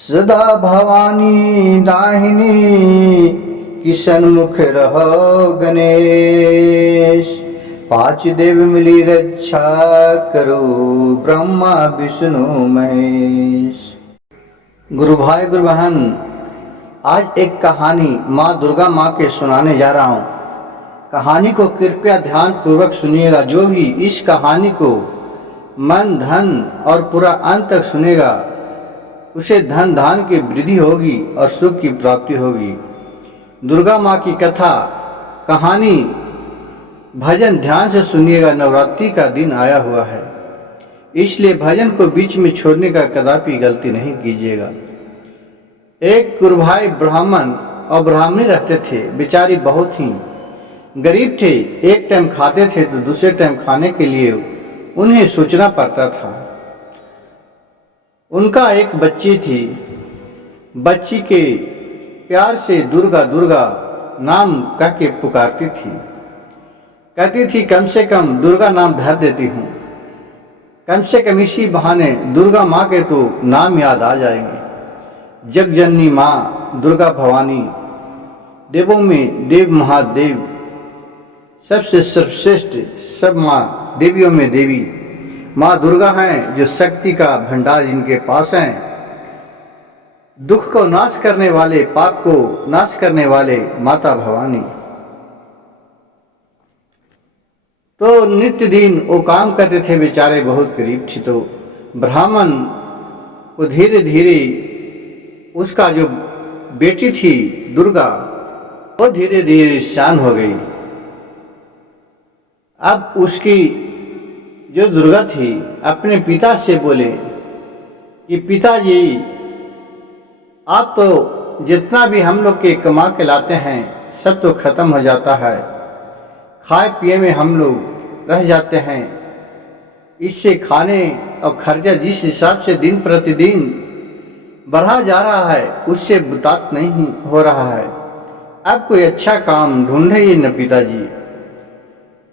सदा भवानी दाहिनी किशन मुख रहो गणेश। पांच देव मिली रक्षा करो ब्रह्मा विष्णु महेश। गुरु भाई गुरु बहन, आज एक कहानी माँ दुर्गा माँ के सुनाने जा रहा हूँ। कहानी को कृपया ध्यान पूर्वक सुनिएगा। जो भी इस कहानी को मन धन और पूरा अंत तक सुनेगा उसे धन धान की वृद्धि होगी और सुख की प्राप्ति होगी। दुर्गा माँ की कथा कहानी भजन ध्यान से सुनिएगा। नवरात्रि का दिन आया हुआ है, इसलिए भजन को बीच में छोड़ने का कदापि गलती नहीं कीजिएगा। एक गुरु भाई ब्राह्मण और ब्राह्मणी रहते थे। बेचारी बहुत ही गरीब थे। एक टाइम खाते थे तो दूसरे टाइम खाने के लिए उन्हें सोचना पड़ता था। उनका एक बच्ची थी। बच्ची के प्यार से दुर्गा दुर्गा नाम कह के पुकारती थी। कहती थी कम से कम दुर्गा नाम धर देती हूँ, कम से कम इसी बहाने दुर्गा माँ के तो नाम याद आ जाएंगे। जगजननी माँ दुर्गा भवानी, देवों में देव महादेव, सबसे सर्वश्रेष्ठ, सब माँ देवियों में देवी माँ दुर्गा हैं, जो शक्ति का भंडार जिनके पास है। दुख को नाश करने वाले, पाप को नाश करने वाले माता भवानी। तो नित्य दिन वो काम करते थे। बेचारे बहुत गरीब थे। तो ब्राह्मण को धीरे धीरे उसका जो बेटी थी दुर्गा, वो धीरे धीरे शान हो गई। अब उसकी जो दुर्गा थी अपने पिता से बोले कि पिताजी, आप तो जितना भी हम लोग के कमा के लाते हैं सब तो खत्म हो जाता है, खाए पिए में हम लोग रह जाते हैं। इससे खाने और खर्चा जिस हिसाब से दिन प्रतिदिन बढ़ा जा रहा है उससे बुतात नहीं हो रहा है। अब कोई अच्छा काम ढूंढे ही न पिताजी।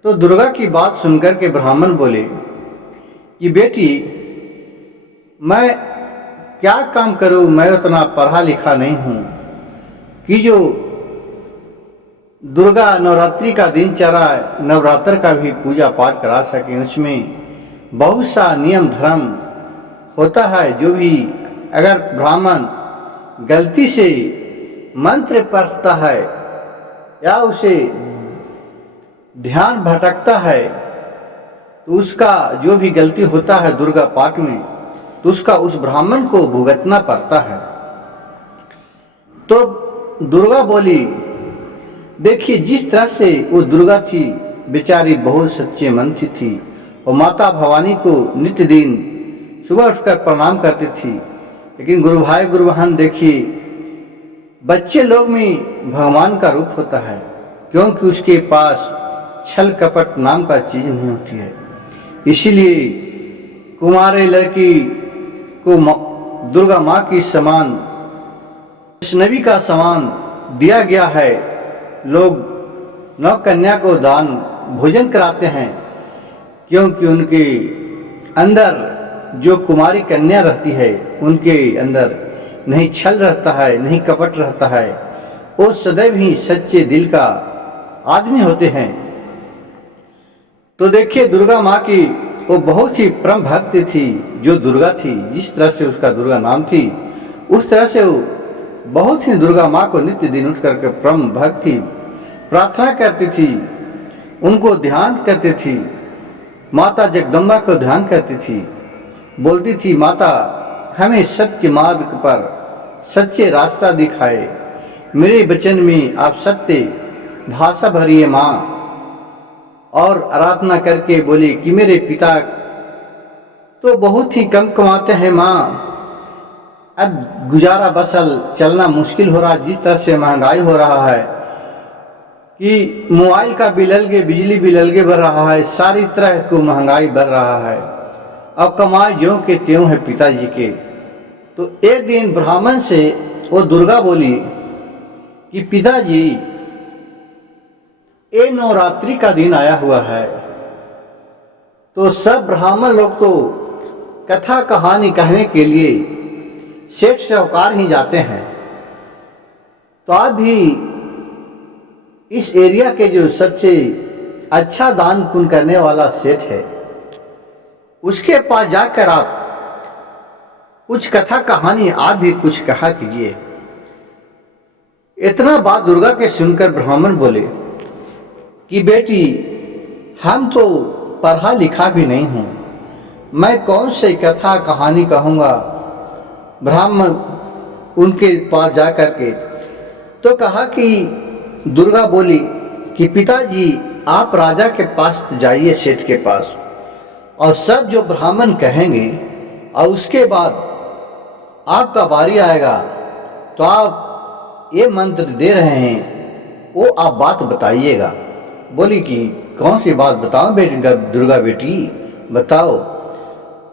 तो दुर्गा की बात सुनकर के ब्राह्मण बोले कि बेटी, मैं क्या काम करूं, मैं उतना पढ़ा लिखा नहीं हूं कि जो दुर्गा नवरात्रि का दिन चला, नवरात्र का भी पूजा पाठ करा सके। उसमें बहुत सा नियम धर्म होता है। जो भी अगर ब्राह्मण गलती से मंत्र पढ़ता है या उसे ध्यान भटकता है तो उसका जो भी गलती होता है दुर्गा पाठ में, तो उसका उस ब्राह्मण को भुगतना पड़ता है। तो दुर्गा बोली, देखिए जिस तरह से वो दुर्गा थी बेचारी बहुत सच्चे मन की थी और माता भवानी को नित्य दिन सुबह उठकर प्रणाम करती थी। लेकिन गुरु भाई गुरु बहन, देखिए बच्चे लोग में भगवान का रूप होता है, क्योंकि उसके पास छल कपट नाम का चीज नहीं होती है। इसीलिए कुमारी लड़की को दुर्गा माँ की समान, वैष्णवी का समान दिया गया है। लोग नौ कन्या को दान भोजन कराते हैं, क्योंकि उनके अंदर जो कुमारी कन्या रहती है उनके अंदर नहीं छल रहता है, नहीं कपट रहता है। वो सदैव ही सच्चे दिल का आदमी होते हैं। तो देखिए दुर्गा माँ की वो बहुत ही परम भक्त थी। जो दुर्गा थी, जिस तरह से उसका दुर्गा नाम थी, उस तरह से वो बहुत ही दुर्गा माँ को नित्य दिन उठ करके परम भक्त थी, प्रार्थना करती थी, उनको ध्यान करती थी। माता जगदम्बा को ध्यान करती थी, बोलती थी माता हमें सत्य मार्ग पर सच्चे रास्ता दिखाए, मेरे वचन में आप सत्य भाषा भरिए माँ। और आराधना करके बोली कि मेरे पिता तो बहुत ही कम कमाते हैं माँ, अब गुजारा बसल चलना मुश्किल हो रहा। जिस तरह से महंगाई हो रहा है कि मोबाइल का बिल अलगे, बिजली बिल अलगे बढ़ रहा है, सारी तरह को महंगाई बढ़ रहा है और कमाई ज्यों के त्यों है पिताजी के। तो एक दिन ब्राह्मण से वो दुर्गा बोली कि पिताजी, ये नवरात्रि का दिन आया हुआ है, तो सब ब्राह्मण लोग तो कथा कहानी कहने के लिए सेठ साहूकार ही जाते हैं। तो आप भी इस एरिया के जो सबसे अच्छा दान पुण्य करने वाला सेठ है, उसके पास जाकर आप कुछ कथा कहानी आप भी कुछ कहा कीजिए। इतना बात दुर्गा के सुनकर ब्राह्मण बोले कि बेटी, हम तो पढ़ा लिखा भी नहीं हूं, मैं कौन से कथा कहानी कहूंगा। ब्राह्मण उनके पास जाकर के तो कहा कि दुर्गा बोली कि पिताजी, आप राजा के पास जाइए, सेठ के पास, और सब जो ब्राह्मण कहेंगे और उसके बाद आपका बारी आएगा तो आप ये मंत्र दे रहे हैं वो आप बात बताइएगा। बोली कि कौन सी बात बताओ बेटी, दुर्गा बेटी बताओ।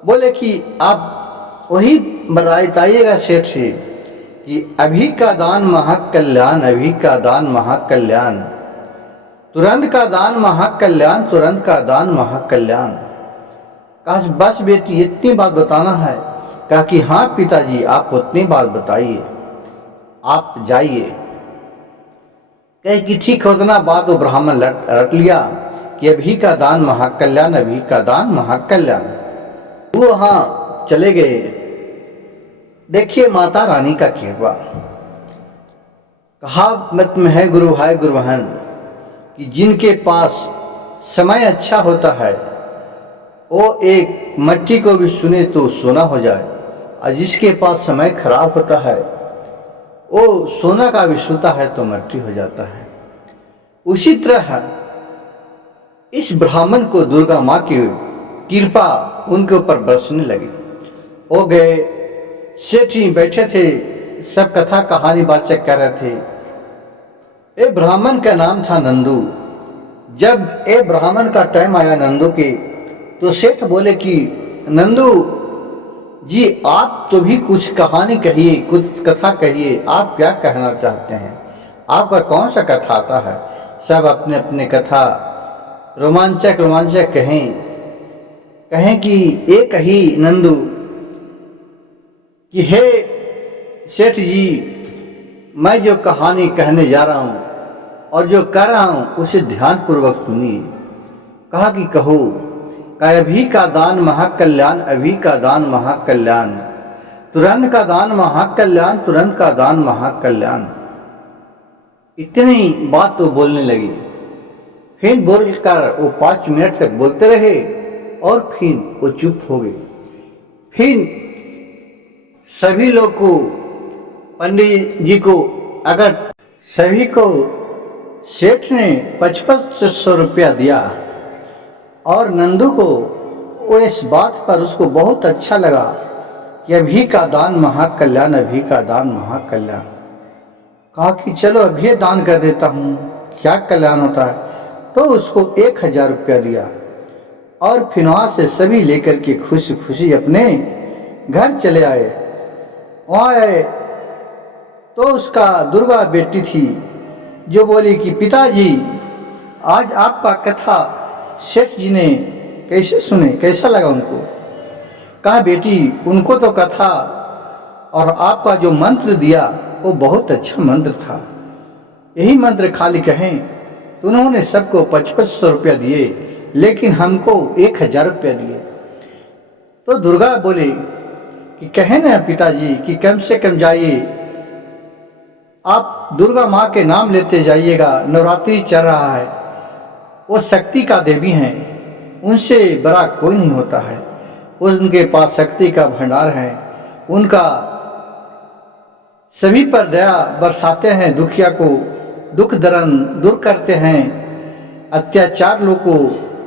बोले कि आप वही बताइएगा सेठ से कि अभी का दान महाकल्याण, अभी का दान महाकल्याण, तुरंत का दान महाकल्याण, तुरंत का दान महाकल्याण। कहा बस बेटी इतनी बात बताना है। कहा कि हाँ पिताजी, आप उतनी बात बताइए, आप जाइए। कहे कि ठीक उतना बात वो ब्राह्मण रट लिया कि अभी का दान महाकल्याण, अभी का दान महाकल्याण। वो हाँ चले गए। देखिए माता रानी का कृपा। कहावत में है गुरु भाई गुरु बहन कि जिनके पास समय अच्छा होता है वो एक मट्टी को भी सुने तो सोना हो जाए, और जिसके पास समय खराब होता है वो सोना का भी सुनता है तो मट्टी हो जाता है। उसी तरह इस ब्राह्मण को दुर्गा माँ की कृपा उनके ऊपर बरसने लगी। वो गए, सेठी बैठे थे, सब कथा कहानी बातचीत कर रहे थे। एक ब्राह्मण का नाम था नंदू। जब एक ब्राह्मण का टाइम आया नंदू के, तो सेठ बोले कि नंदू जी, आप तो भी कुछ कहानी कहिए, कुछ कथा कहिए, आप क्या कहना चाहते हैं, आपका कौन सा कथा आता है। सब अपने अपने कथा रोमांचक रोमांचक कहें कि एक ही नंदू कि हे सेठ जी, मैं जो कहानी कहने जा रहा हूं और जो कर रहा हूं उसे ध्यानपूर्वक सुनिए। कहा कि कहो। कहा अभी का दान महाकल्याण, अभी का दान महाकल्याण, तुरंत का दान महाकल्याण, तुरंत का दान महाकल्याण। इतनी बात तो बोलने लगी। फिर बोलकर वो 5 मिनट तक बोलते रहे और फिर वो चुप हो गए। फिर सभी लोग को, पंडित जी को, अगर सभी को सेठ ने 5500 रुपया दिया और नंदू को वो इस बात पर उसको बहुत अच्छा लगा कि अभी का दान महाकल्याण, अभी का दान महाकल्याण। कहा कि चलो अभी दान कर देता हूँ, क्या कल्याण होता है। तो उसको 1000 रुपया दिया और फिर वहाँ से सभी लेकर के खुशी खुशी अपने घर चले आए। वहाँ आए तो उसका दुर्गा बेटी थी जो बोली कि पिताजी, आज आपका कथा सेठ जी ने कैसे सुने, कैसा लगा उनको। कहा बेटी, उनको तो कथा और आपका जो मंत्र दिया वो बहुत अच्छा मंत्र था। यही मंत्र खाली कहें तो उन्होंने सबको 5500 रुपया दिए, लेकिन हमको 1000 रुपया दिए। तो दुर्गा बोले कि कहे ना पिताजी कि कम से कम जाइए, आप दुर्गा माँ के नाम लेते जाइएगा। नवरात्रि चल रहा है, वो शक्ति का देवी हैं, उनसे बड़ा कोई नहीं होता है। उनके पास शक्ति का भंडार है, उनका सभी पर दया बरसाते हैं, दुखिया को दुख दर्द दूर करते हैं, अत्याचार लोग को,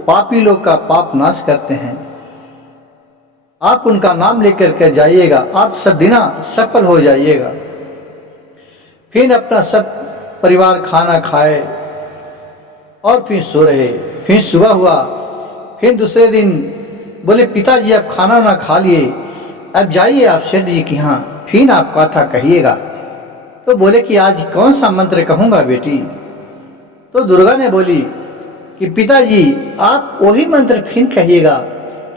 पापी लोग का पाप नाश करते हैं। आप उनका नाम लेकर के जाइएगा, आप सब दिना सफल हो जाइएगा। फिर अपना सब परिवार खाना खाए और फिर सो रहे। फिर सुबह हुआ, फिर दूसरे दिन बोले पिताजी आप खाना ना खा लिए, अब जाइए आप सेठ जी के यहाँ, फिर आप कथा कहिएगा। तो बोले कि आज कौन सा मंत्र कहूँगा बेटी। तो दुर्गा ने बोली कि पिताजी आप वही मंत्र फिर कहिएगा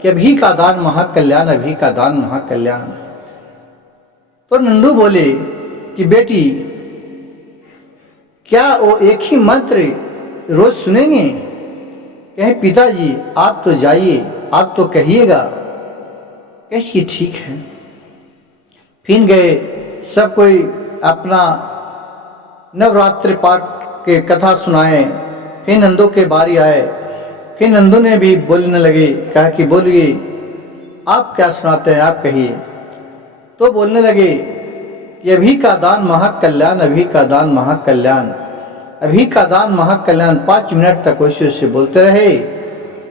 कि अभी का दान महाकल्याण, अभी का दान महाकल्याण। तो नंदू बोले कि बेटी, क्या वो एक ही मंत्र रोज सुनेंगे? कहे पिताजी आप तो जाइए, आप तो कहिएगा। कहे कि ठीक है। फिर गए, सब कोई अपना नवरात्रि पाठ के कथा सुनाए। फिर नंदू के बारी आए, फिर नंदू ने भी बोलने लगे, कहा कि बोलिए आप क्या सुनाते हैं, आप कहिए। तो बोलने लगे कि अभी का दान महाकल्याण, अभी का दान महाकल्याण, अभी का दान महाकल्याण। 5 मिनट तक वैसे से बोलते रहे।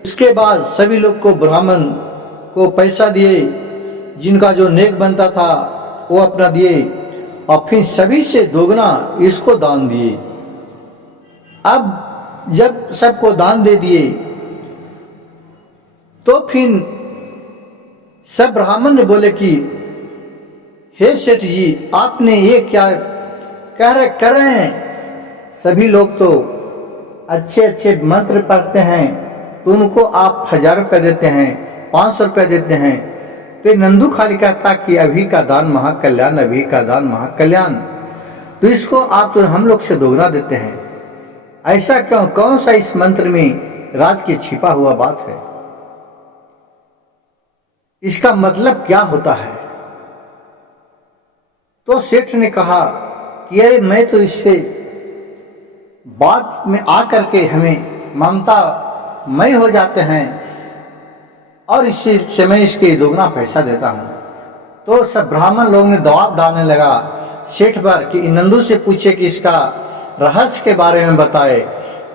उसके बाद सभी लोग को, ब्राह्मण को पैसा दिए, जिनका जो नेक बनता था वो अपना दिए, और फिर सभी से दोगुना इसको दान दिए। अब जब सबको दान दे दिए तो फिर सब ब्राह्मण ने बोले कि हे सेठ जी, आपने ये क्या कर रहे हैं? सभी लोग तो अच्छे अच्छे मंत्र पढ़ते हैं, तो उनको आप 1000 रुपये देते हैं, 500 रुपये देते हैं। तो नंदू खाली कहता कि अभी का दान महाकल्याण, अभी का दान महाकल्याण, तो इसको आप तो हम लोग से दोगुना देते हैं। ऐसा क्यों? कौन सा इस मंत्र में राज की छिपा हुआ बात है? इसका मतलब क्या होता है? तो सेठ ने कहा कि अरे मैं तो इससे बात में आकर के हमें ममता मय हो जाते हैं, और इसी से मैं इसके दोगुना पैसा देता हूं। तो सब ब्राह्मण लोग ने दबाव डालने लगा सेठ पर कि नंदू से पूछे कि इसका रहस्य के बारे में बताए,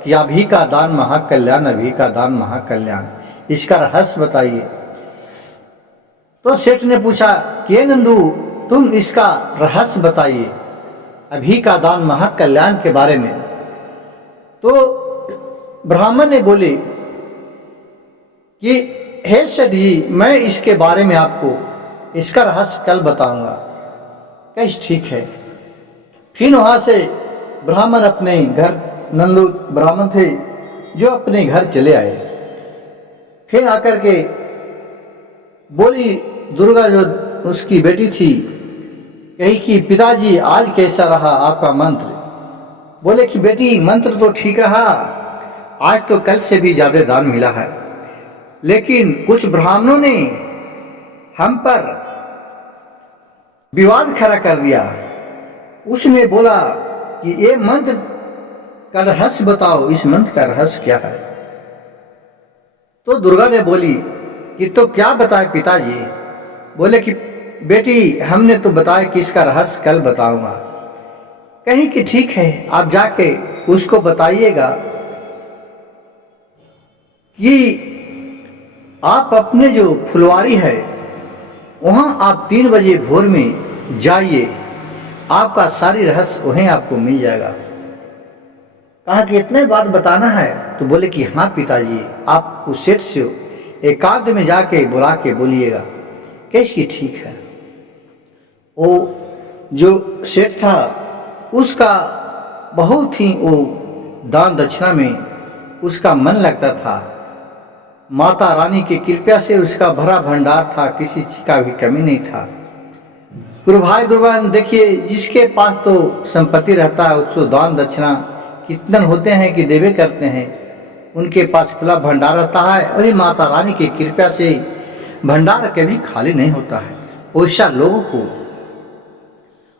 कि अभी का दान महाकल्याण, अभी का दान महाकल्याण, इसका रहस्य बताइए। तो सेठ ने पूछा कि नंदू, तुम इसका रहस्य बताइए अभी का दान महाकल्याण के बारे में। तो ब्राह्मण ने बोले कि हे सेठ जी, मैं इसके बारे में आपको इसका रहस्य कल बताऊंगा। कैसे? ठीक है। फिर वहां से ब्राह्मण अपने घर, नंदू ब्राह्मण थे जो अपने घर चले आए। फिर आकर के बोली दुर्गा, जो उसकी बेटी थी, कही कि पिताजी आज कैसा रहा आपका मंत्र? बोले कि बेटी मंत्र तो ठीक रहा, आज तो कल से भी ज्यादा दान मिला है, लेकिन कुछ ब्राह्मणों ने हम पर विवाद खड़ा कर दिया। उसने बोला कि ये मंत्र का रहस्य बताओ, इस मंत्र का रहस्य क्या है? तो दुर्गा ने बोली कि तो क्या बताए पिताजी? बोले कि बेटी हमने तो बताया कि इसका रहस्य कल बताऊंगा। कहीं कि ठीक है, आप जाके उसको बताइएगा कि आप अपने जो फुलवारी है वहां आप 3 बजे भोर में जाइए, आपका सारी रहस्य वहीं आपको मिल जाएगा। कहा कि इतने बात बताना है? तो बोले कि हाँ पिताजी, आप उस सेठ से एकांत में जाके बुला के बोलिएगा। कैसी? ठीक है। वो जो सेठ था उसका बहुत ही वो दान दक्षिणा में उसका मन लगता था। माता रानी की कृपा से उसका भरा भंडार था, किसी चीज का भी कमी नहीं था। गुरु भाई गुरु बहन देखिए, जिसके पास तो संपत्ति रहता है उसको दान दक्षिणा कितने होते हैं कि देवे करते हैं, उनके पास खुला भंडार रहता है। वही माता रानी की कृपा से भंडार कभी खाली नहीं होता है। वैसा लोगों को,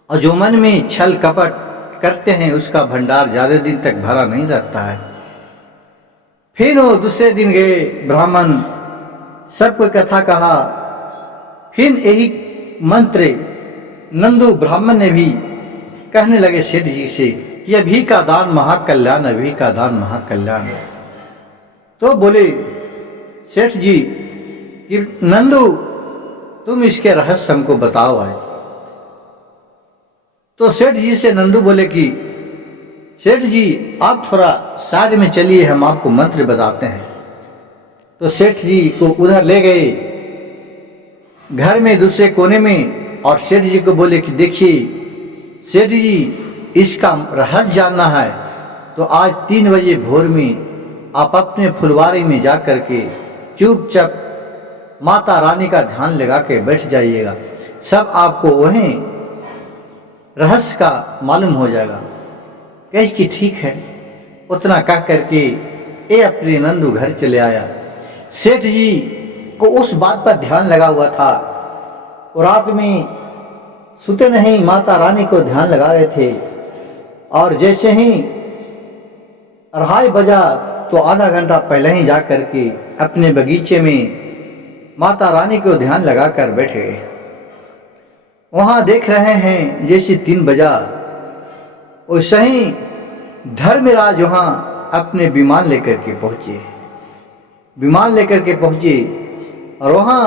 और जो मन में छल कपट करते हैं उसका भंडार ज्यादा दिन तक भरा नहीं रहता है। फिर वो दूसरे दिन गए ब्राह्मण, सबको कथा कहा। फिर यही मंत्र नंदू ब्राह्मण ने भी कहने लगे सेठ जी से कि अभी का दान महाकल्याण, अभी का दान महाकल्याण। तो बोले सेठ जी कि नंदू तुम इसके रहस्य हमको बताओ आए। तो सेठ जी से नंदू बोले कि सेठ जी आप थोड़ा साइड में चलिए, हम आपको मंत्र बताते हैं। तो सेठ जी को उधर ले गए घर में दूसरे कोने में, और सेठ जी को बोले कि देखिए सेठ जी, इसका रहस्य जानना है तो आज 3 बजे भोर में आप अपने फुलवारी में जा करके चुपचाप माता रानी का ध्यान लगा के बैठ जाइएगा। सब आपको वहीं रहस्य का मालूम हो जाएगा। कहे कि ठीक है। उतना कह करके ये अपने नंदू घर चले आया। सेठ जी को उस बात पर ध्यान लगा हुआ था। वो रात में सुते नहीं, माता रानी को ध्यान लगा रहे थे। और जैसे ही 2:30 बजा तो आधा घंटा पहले ही जा करके अपने बगीचे में माता रानी को ध्यान लगाकर बैठे। वहां देख रहे हैं जैसे 3 बजा, वैसे ही धर्मराज वहां अपने विमान लेकर के पहुंचे। विमान लेकर के पहुंचे और वहां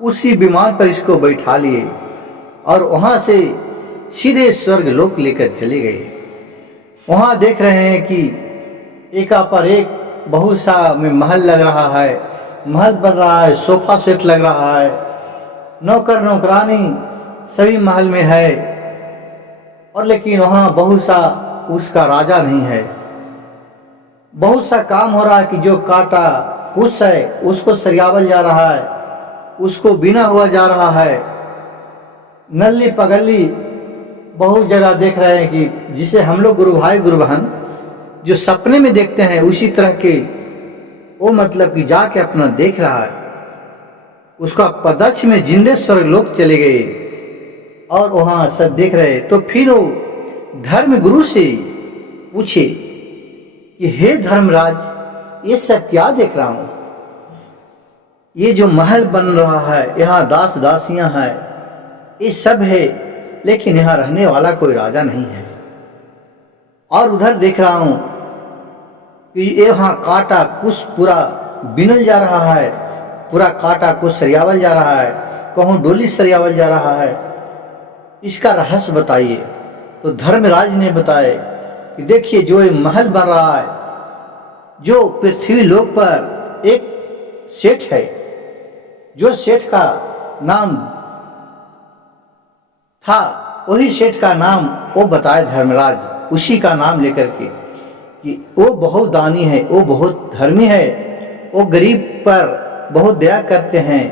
उसी विमान पर इसको बैठा लिए और वहां से सीधे स्वर्ग लोक लेकर चले गए। वहां देख रहे हैं कि एका पर एक बहुत सा में महल लग रहा है, महल बन रहा है, सोफा सेट लग रहा है, नौकर नौकरानी सभी महल में है। और लेकिन वहां बहुत सा उसका राजा नहीं है। बहुत सा काम हो रहा है कि जो काटा कुछ है उसको सरियावल जा रहा है, उसको बिना हुआ जा रहा है। नल्ली पगल्ली बहुत जगह देख रहे हैं कि जिसे हम लोग गुरु भाई गुरु बहन जो सपने में देखते हैं उसी तरह के वो मतलब कि जाके अपना देख रहा है। उसका पदक्ष में जिंदे स्वर्ग लोग चले गए और वहां सब देख रहे। तो फिर वो धर्म गुरु से पूछे कि हे धर्मराज, ये सब क्या देख रहा हूं? ये जो महल बन रहा है, यहाँ दास दासियां हैं, ये सब है, लेकिन यहाँ रहने वाला कोई राजा नहीं है। और उधर देख रहा हूं कि यहाँ काटा कुछ पूरा बिनल जा रहा है, पूरा काटा कुछ सरियावल जा रहा है, कहूँ डोली सरियावल जा रहा है। इसका रहस्य बताइए। तो धर्मराज ने बताया कि देखिए जो ये महल बन रहा है, जो पृथ्वी लोक पर एक सेठ है, जो सेठ का नाम था वही सेठ का नाम वो बताए धर्मराज, उसी का नाम लेकर के कि वो बहुत दानी है, वो बहुत धर्मी है, वो गरीब पर बहुत दया करते हैं,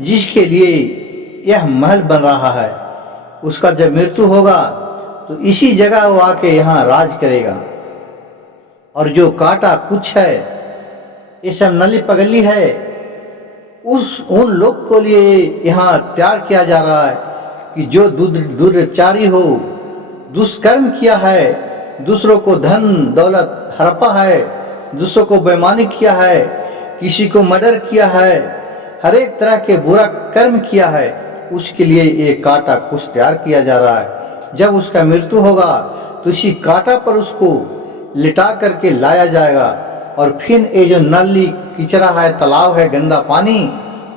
जिसके लिए यह महल बन रहा है। उसका जब मृत्यु होगा तो इसी जगह वो आके यहाँ राज करेगा। और जो काटा कुछ है, ये सब नली पगली है, उन लोग को लिए यहाँ तैयार किया जा रहा है कि जो दुर्चारी हो, दुष्कर्म किया है, दूसरों को धन दौलत हड़पा है, दूसरों को बेईमानी किया है, किसी को मर्डर किया है, हर एक तरह के बुरा कर्म किया है, उसके लिए ये काटा कुछ तैयार किया जा रहा है। जब उसका मृत्यु होगा तो इसी काटा पर उसको लिटा करके लाया जाएगा और फिर ये जो नली किचरा है, तालाब है, गंदा पानी,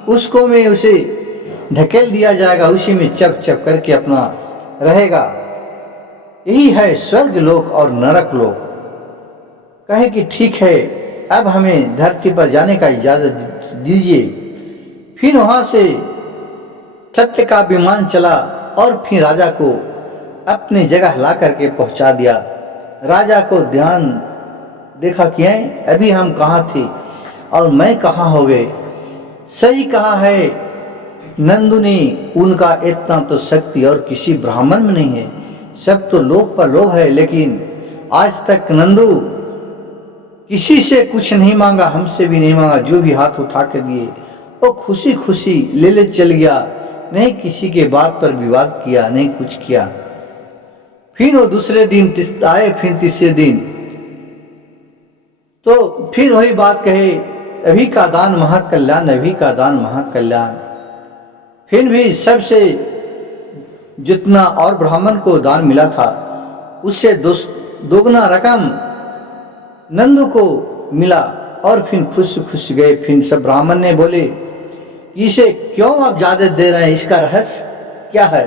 उसको में उसे ढकेल दिया जाएगा, उसी में चप चप करके अपना रहेगा। यही है स्वर्ग लोक और नरक लोक। कहे कि ठीक है, अब हमें धरती पर जाने का इजाजत दीजिए। फिर वहां से सत्य का विमान चला और फिर राजा को अपनी जगह ला करके पहुंचा दिया। राजा को ध्यान देखा कि अभी हम कहाँ थे और मैं कहाँ हो गए। सही कहा है नंदू ने, उनका इतना तो शक्ति और किसी ब्राह्मण में नहीं है। सब तो लोभ पर लोभ है, लेकिन आज तक नंदू किसी से कुछ नहीं मांगा, हमसे भी नहीं मांगा। जो भी हाथ उठा के दिए वो खुशी खुशी ले ले चल गया, नहीं किसी के बात पर विवाद किया, नहीं कुछ किया। फिर वो दूसरे दिन आए, फिर तीसरे दिन तो फिर वही बात कहे, अभी का दान महाकल्याण, अभी का दान महाकल्याण। फिर भी सबसे जितना और ब्राह्मण को दान मिला था उससे दोगुना रकम नंदू को मिला और फिर खुश खुश गए। फिर सब ब्राह्मण ने बोले, इसे क्यों आप ज्यादा दे रहे हैं, इसका रहस्य क्या है?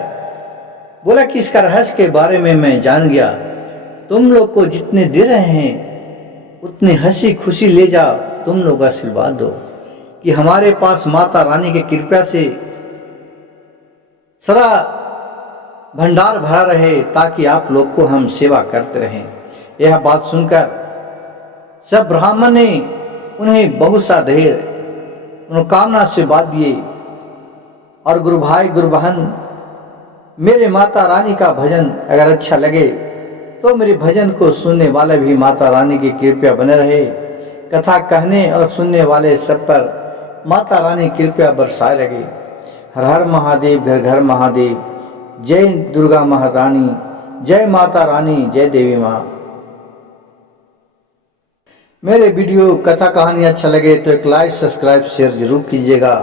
बोला कि इसका रहस्य के बारे में मैं जान गया। तुम लोग को जितने दे रहे हैं उतने हंसी खुशी ले जाओ, तुम लोग आशीर्वाद दो कि हमारे पास माता रानी की कृपा से सारा भंडार भरा रहे, ताकि आप लोग को हम सेवा करते रहें। यह बात सुनकर सब ब्राह्मण ने उन्हें बहुत सा धैर्य मनोकामना से बात दिए और गुरु भाई गुरु बहन मेरे माता रानी का भजन अगर अच्छा लगे तो मेरे भजन को सुनने वाले भी माता रानी की कृपया बने रहे। कथा कहने और सुनने वाले सब पर माता रानी कृपया बरसाए लगे। हर हर महादेव, घर घर महादेव। जय दुर्गा महारानी, जय माता रानी, जय देवी माँ। मेरे वीडियो कथा कहानी अच्छा लगे तो एक लाइक, सब्सक्राइब, शेयर जरूर कीजिएगा।